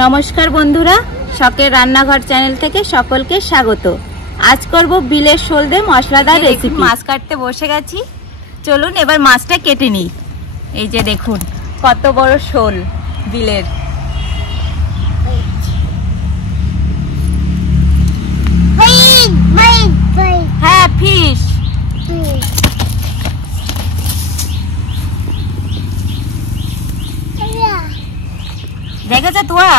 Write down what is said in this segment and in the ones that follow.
নমস্কার বন্ধুরা, শখের রান্নাঘর চ্যানেল থেকে সকলকে স্বাগত। আজ করব বিলের শোল দিয়ে মশলাদার রেসিপি। মাছ কাটতে বসে গেছি, চলুন এবার মাছটা কেটে নিই। এই যে দেখুন কত বড় শোল বিলের। হ্যাঁ, ফিশ। দেখেছো তুয়া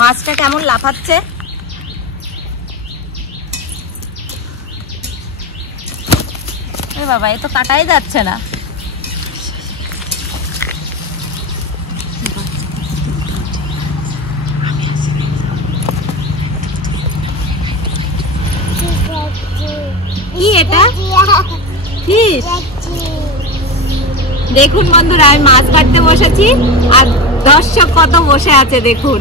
মাছটা কেমন লাফাচ্ছে? বাবা, এ তো কাটাই যাচ্ছে না। কি এটা? ফিশ। দেখুন বন্ধুরা, আমি মাছ কাটতে বসেছি আর দর্শক কত বসে আছে দেখুন।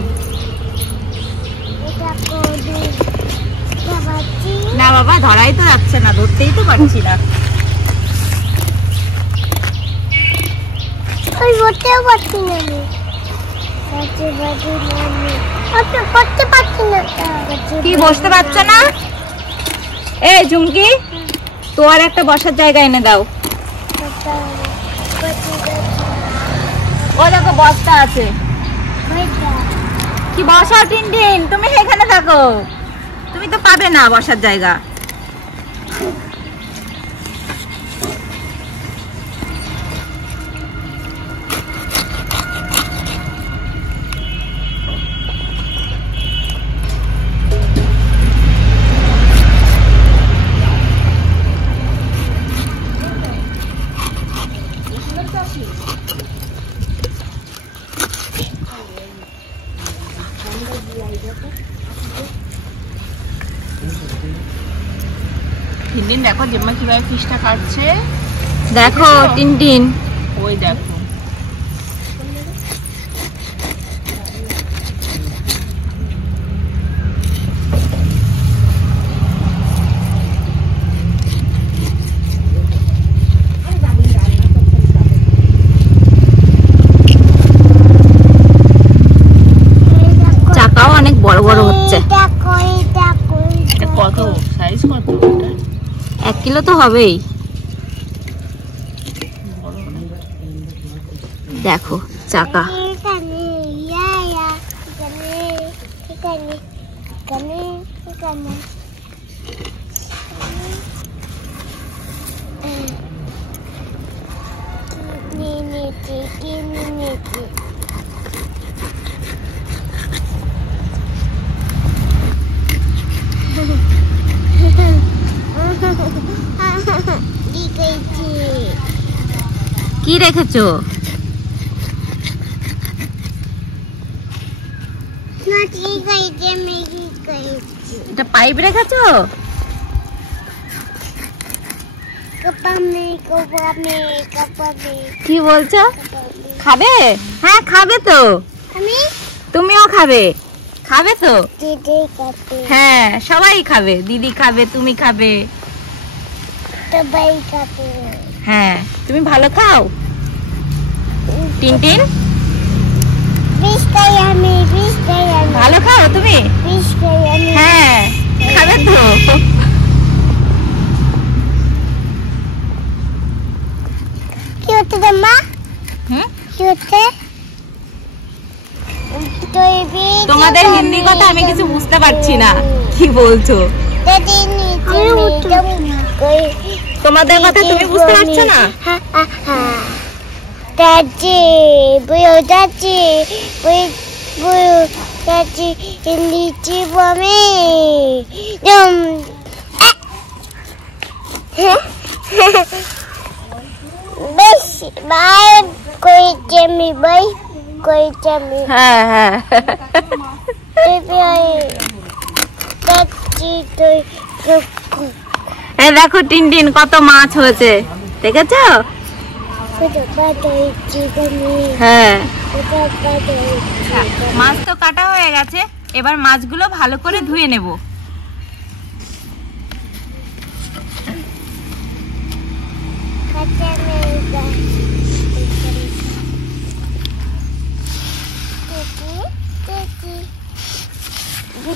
না বাবা, ধরাই তো যাচ্ছে না, ধরতেই তো পারছি না। কি বসতে পারছো না? এই ঝুমকি, তোমার একটা বসার জায়গা এনে দাও। ও দেখো বস্তা আছে। কি বসা টিনটিন, তুমি এখানে থাকো, তুমি তো পাবে না বসার জায়গা। টিনটিন দেখো জেম্মা কিভাবে ফিশটা কাটছে। দেখো টিনটিন, ওই দেখো। চাকাও অনেক বড় বড় হচ্ছে। কত সাইজ? কত? 1 কিলো তো হবেই। দেখো চাকা। কি রেখেছো? এটা পাইপ রেখেছো? কি বলছো? খাবে? হ্যাঁ খাবে তো। তুমিও খাবে? খাবে তো? হ্যাঁ সবাই খাবে, দিদি খাবে, তুমি খাবে, সবাই খাবে। হ্যাঁ তুমি ভালো খাও টিনটিন। ভালো খাও তুমি? হ্যাঁ খাবে তো। কি হচ্ছে মা? কি হচ্ছে? তোমাদের হিন্দি কথা আমি কিছু বুঝতে পারছি না, কি বলছো? তোমাদের কথা তুমি বুঝতে পারছো না? দাদি বইও, দাদি বইও, দাদি লিচি বমি বেশ বাই কইতে আমি, বাই কইতে আমি। হ্যাঁ হ্যাঁ এই দেখো টিনটিন কত মাছ হয়েছে, দেখেছো? হ্যাঁ মাছ তো কাটা হয়ে গেছে, এবার মাছগুলো ভালো করে ধুয়ে নেব। এই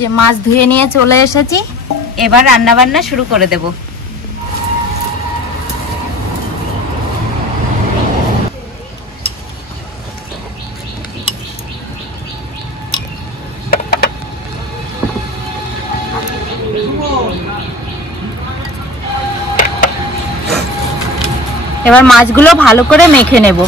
যে মাছ ধুয়ে নিয়ে চলে এসেছি, এবার রান্না বান্না শুরু করে দেব। এবার মাছগুলো ভালো করে মেখে নেব।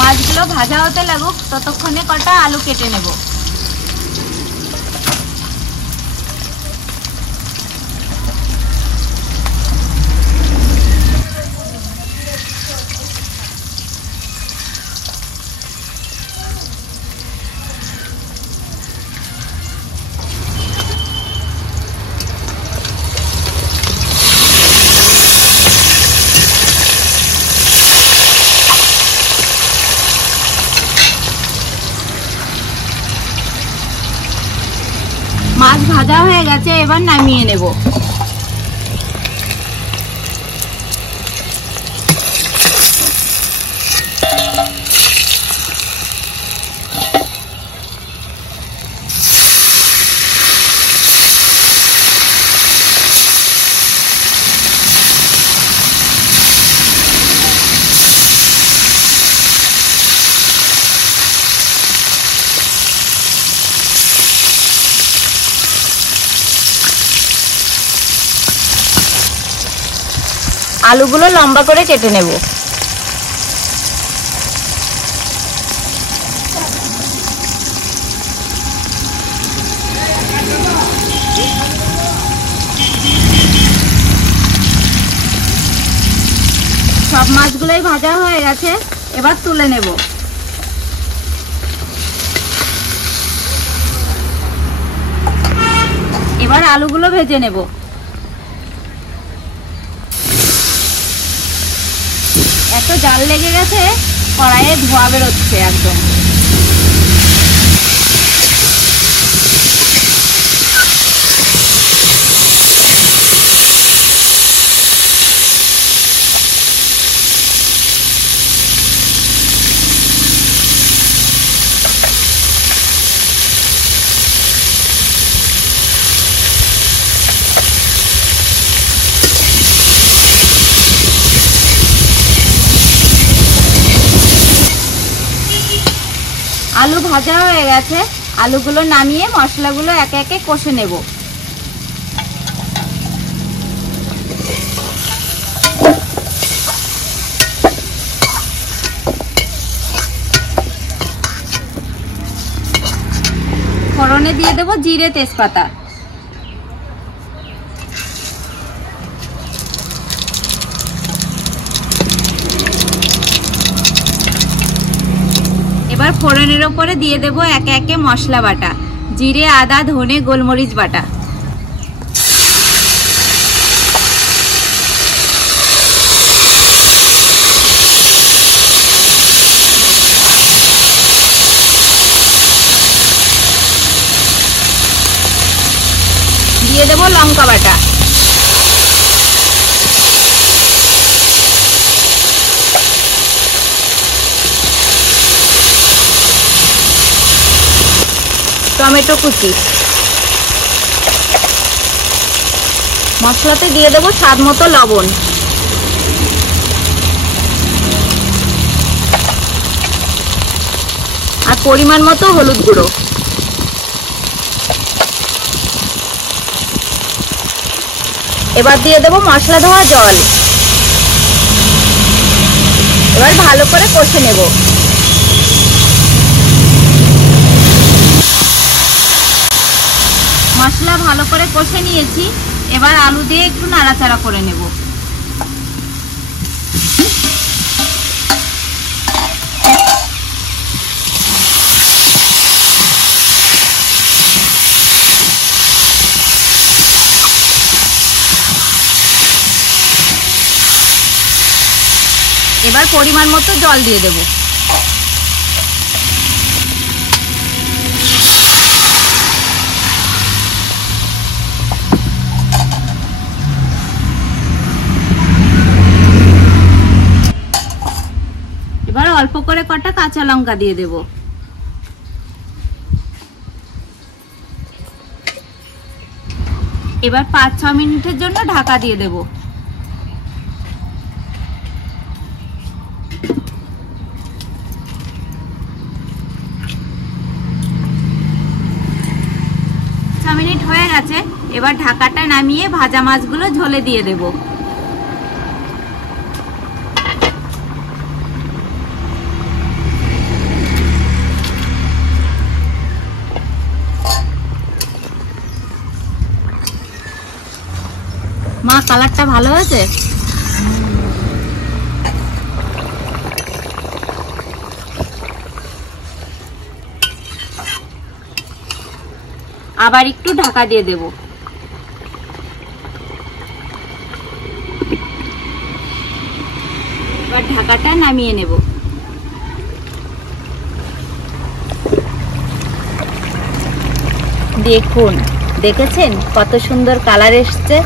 মাছগুলো ভাজা হতে লাগুক, ততক্ষণে কটা আলু কেটে নেব। মাছ ভাজা হয়ে গেছে, এবার নামিয়ে নেব। আলুগুলো লম্বা করে কেটে নেব। সব মাছগুলোই ভাজা হয়ে গেছে, এবার তুলে নেব। এবার আলুগুলো ভেজে নেব। এত জাল লেগে গেছে, কড়াইয়ে ধোয়া বেরোচ্ছে একদম। আলু ভাজা হয়ে গেছে, আলুগুলো নামিয়ে মশলাগুলো একে একে কষে নেব। ফোড়নে দিয়ে দেব জিরে তেজপাতা। এবার ফোড়নের উপরে দিয়ে দেব একে একে মশলা বাটা, জিরে, আদা, ধনে, গোলমরিচ বাটা। দিয়ে দেব লঙ্কা বাটা। টমেটো কুচি। মশলাতে দিয়ে দেব স্বাদ মতো লবণ। আর পরিমাণ মতো হলুদ গুঁড়ো। এবার দিয়ে দেব মশলা ধোয়া জল। এবার ভালো করে কষে নেব। কষে নিয়েছি, এবার আলু দিয়ে একটু নাড়াচাড়া করে নেব। এবার পরিমাণ মতো জল দিয়ে দেব। এবার অল্প করে কটা কাঁচা লঙ্কা দিয়ে দেব। এবার 5-6 মিনিটের জন্য ঢাকা দিয়ে দেব। মিনিট হয়ে গেছে, এবার ঢাকাটা নামিয়ে ভাজা মাছগুলো ঝোলে দিয়ে দেব। মা, কালারটা ভালো হয়েছে? আবার একটু ঢাকা দিয়ে দেব। এবার ঢাকাটা নামিয়ে নেব। দেখুন, দেখেছেন কত সুন্দর কালার এসছে?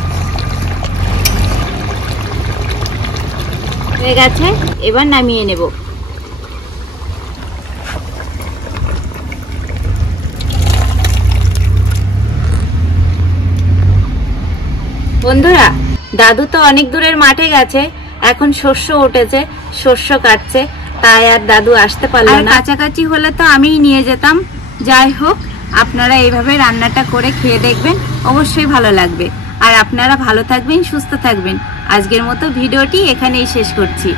হয়ে গেছে, এবার নামিয়ে নেব। বন্ধুরা, দাদু তো অনেক দূরের মাঠে গেছে, এখন শস্য উঠেছে, শস্য কাটছে, তাই আর দাদু আসতে পারলো না। কাছাকাছি হলে তো আমিই নিয়ে যেতাম। যাই হোক, আপনারা এইভাবে রান্নাটা করে খেয়ে দেখবেন, অবশ্যই ভালো লাগবে। আর আপনারা ভালো থাকবেন, সুস্থ থাকবেন। আজকের মতো ভিডিওটি এখানেই শেষ করছি।